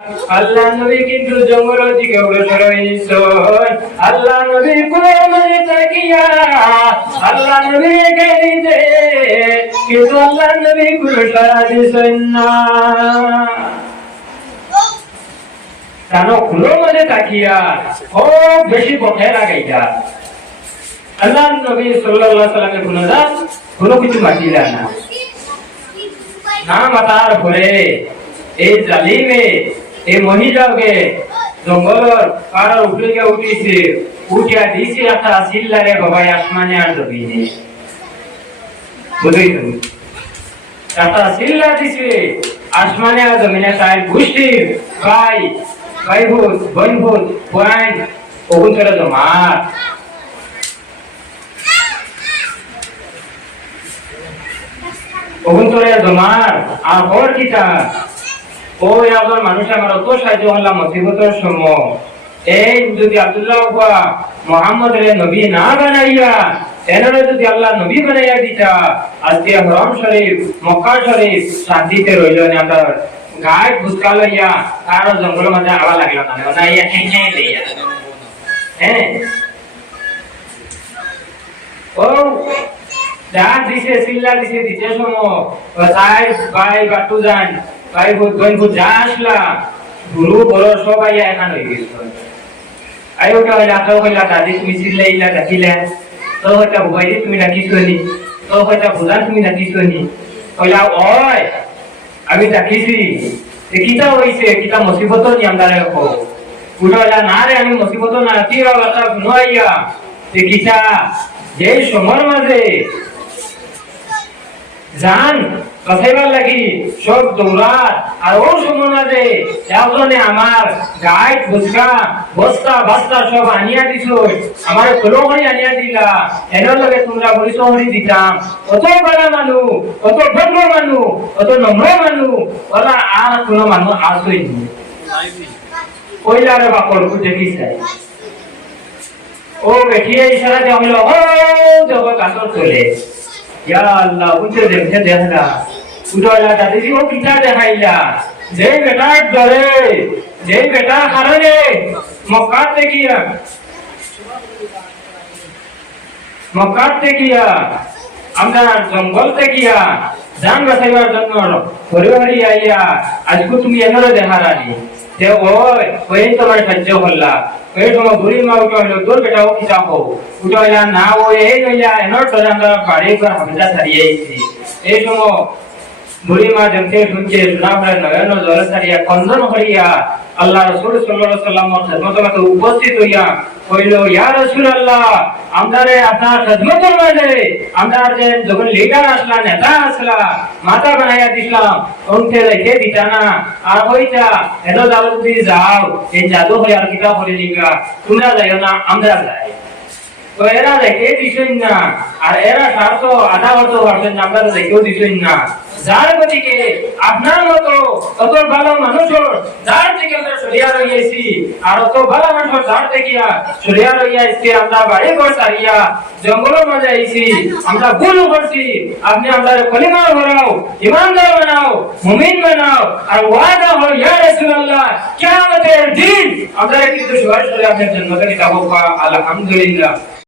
আল্লাহ নবী কিন্তু জঙ্গল দিকে অগ্রসর হইছেন। আল্লাহ নবী কোরআনে তাকিয়া আল্লাহ নবীকে দিতে, কিন্তু আল্লাহ নবী কোনো সাড়া দিছেন না। কেন খুলো মধ্যে তাকিয়া খুব বেশি বকে লাগাইয়া আল্লাহ নবী সাল্লাল্লাহু আলাইহি ওয়াসাল্লামের কোনো কিছু মাতিলা না। না মাতার পরে এই জালিমে এই মহিলাকে জঙ্গলের পাড়ার উপরে গিয়ে উঠিছে, উঠিয়া দিয়েছে একটা চিল্লারে বাবাই আসমানে আর জমিনে, বুঝলি তুমি? একটা চিল্লা দিছে আসমানে আর জমিনে, তাই গোষ্ঠীর ভাই ভাই ভূত বোন ভূত পয়েন্ট ওগুন করে জমার ওগুন করে জমার আর ওর কিটা ওই আবার মানুষ আমার অত সাহায্য হলাম মুসিবতের সময়। এই যদি আব্দুল্লাহ মোহাম্মদ রে নবী না বানাইয়া এনারে যদি আল্লাহ নবী বানাইয়া দিতা, আজকে হরম শরীফ মক্কা শরীফ শান্তিতে রইল না। আমরা গায়ে ভুসকা লইয়া কারো জঙ্গলের মধ্যে আওয়া লাগলো না ইয়া ঠেঙে লইয়া। হ্যাঁ ও ডাক দিছে চিল্লা দিছে দিতে সময় তাই ভাই বাটু যান ভাই ভূত বোন ভূত যা আসলা গুরু বড় সব আইয়া এখান হয়ে গেছিল। আই ওটা হইলা তো হইলা দাদি তুমি চিল্লাইলা ডাকিলা, তো হইতা বুবাইদি তুমি ডাকিছনি, তো হইতা বুঝান তুমি ডাকিছনি, হইলা ওই আমি ডাকিছি কিতা হইছে কিতা মুসিবত নি আমরা রাখো। উঠা হইলা না রে আমি মুসিবত না কি কথা নইয়া কিতা যে সময়ের মাঝে জান বাঁচাইবার লাগি সব দৌড়ার, আর ও সময় মাঝে একজনে আমার গাইড বুঝকা বস্তা বাস্তা সব আনিয়া দিছ, আমার কলহরি আনিয়া দিলা, এর লগে তোমরা পরিচয় দিতাম। অত বড় মানুষ, অত ভদ্র মানুষ, অত নম্র মানুষ, ওরা আর কোনো মানুষ আসই নি কইলার বাপর দেখিছে। ও বেঠিয়ে ইশারা দেওয়া হলো, ও দেখো কাতর চলে ইয়া আল্লাহ উঠে দেখে দেখলা উঠলা দাদি ও কিতা দেখাইলা যে বেটার ধরে যে বেটার কারণে মক্কার দেখিয়া আমরা জঙ্গল দেখিয়া জান বাঁচাইবার জন্য পরিবারি আইয়া আজকে তুমি এখানে দেখারানি যে ওই তোমার সাহায্য করলা। এই তোমার বুড়ি মা উঠে হইলো তোর বেটা ও কিতা হো উঠে হইলা না ও এই হইলা এনর ধরে আমরা বাড়ি ঘর হামজা ছাড়িয়ে আইছি। এই সময় বুড়ি মা দেখতে শুনছে শোনা পড়ে নয়ন জল ছাড়িয়া কন্দন করিয়া আল্লাহ রাসূল সাল্লাল্লাহু আলাইহি ওয়াসাল্লামের খিদমতে উপস্থিত হইয়া কইল, ইয়া রাসূলুল্লাহ আমরারে আপনার খিদমতের মাঝে আমরা যে যখন লিডার আসলা নেতা আসলা মাথা বানাইয়া দিলাম উনতে রেখে দিতা না, আর হইতা এত জাদু দিয়ে যাও এই জাদু হয়ে আর কিতা করে লিগা তোমরা যাইও না আমরা যাই। তো এরা রেখে দিছেন না, আর এরা স্বার্থ আধা অর্থ পারছেন না, আমরা রেখেও দিছেন না। যার গতিকে আপনার মতো অত ভালো মানুষের যার থেকে আমরা সরিয়া রইয়াছি, আর অত ভালো মানুষ যার থেকে সরিয়া রইয়াছি, আমরা বাড়ি ঘর ছাড়িয়া জঙ্গলের মাঝে আইছি, আমরা ভুল করছি। আপনি আমরা কলিমা ভরাও, ইমানদার বানাও, মুমিন বানাও, আর ওয়াদা হল ইয়া রাসূলুল্লাহ কিয়ামতের দিন আমরা কিন্তু সবাই সরে আপনার জন্মতে নিতে হবে। আলহামদুলিল্লাহ।